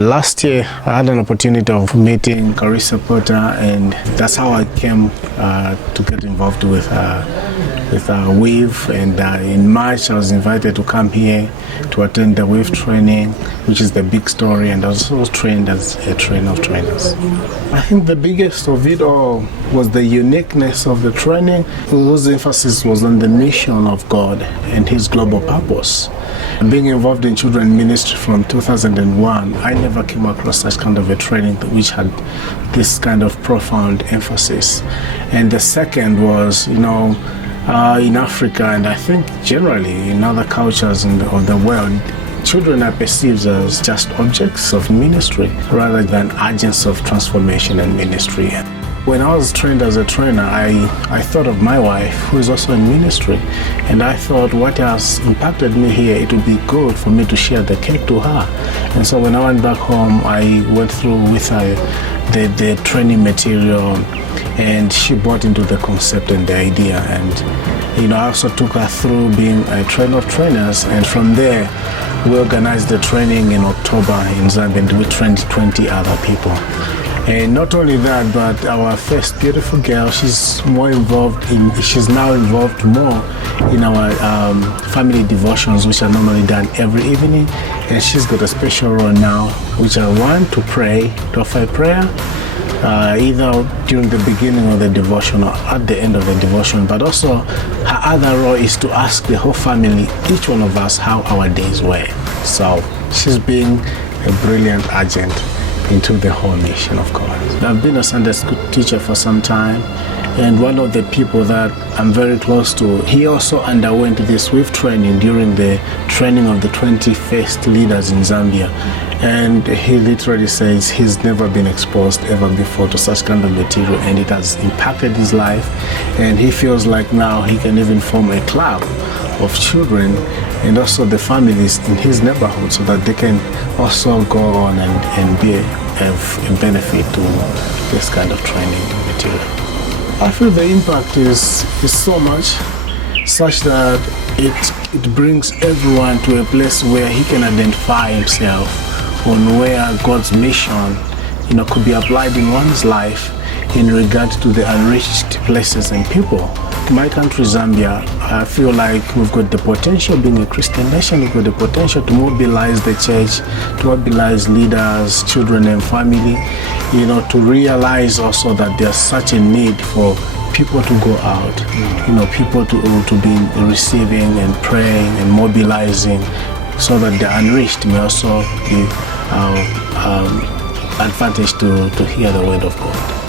Last year, I had an opportunity of meeting Carissa Potter, and that's how I came to get involved with WAVE. And in March, I was invited to come here to attend the WAVE training, which is the big story, and I was also trained as a trainer of trainers. I think the biggest of it all was the uniqueness of the training, whose emphasis was on the mission of God and His global purpose. Being involved in children ministry from 2001, I never came across such kind of a training which had this kind of profound emphasis. And the second was, in Africa, and I think generally in other cultures of the world, children are perceived as just objects of ministry rather than agents of transformation and ministry. When I was trained as a trainer, I thought of my wife, who is also in ministry, and I thought what has impacted me here, it would be good for me to share the cake to her. And so when I went back home, I went through with her the training material, and she bought into the concept and the idea. And I also took her through being a trainer of trainers, and from there we organized the training in October in Zambia, and we trained 20 other people. And not only that, but our first beautiful girl, she's now involved more in our family devotions, which are normally done every evening. And she's got a special role now, which I want to pray, to offer prayer, either during the beginning of the devotion or at the end of the devotion. But also, her other role is to ask the whole family, each one of us, how our days were. So she's being a brilliant agent into the whole mission of God. I've been a Sunday school teacher for some time, and one of the people that I'm very close to, he also underwent this WAVE training during the training of the 20 first leaders in Zambia. And he literally says he's never been exposed ever before to such kind of material, and it has impacted his life. And he feels like now he can even form a club of children and also the families in his neighborhood, so that they can also go on and be a benefit to this kind of training material. I feel the impact is so much, such that it brings everyone to a place where he can identify himself on where God's mission could be applied in one's life in regard to the unreached places and people. In my country, Zambia, I feel like we've got the potential, being a Christian nation, we've got the potential to mobilize the church, to mobilize leaders, children and family, to realize also that there's such a need for people to go out, people to be receiving and praying and mobilizing, so that the unreached may also be advantaged to hear the word of God.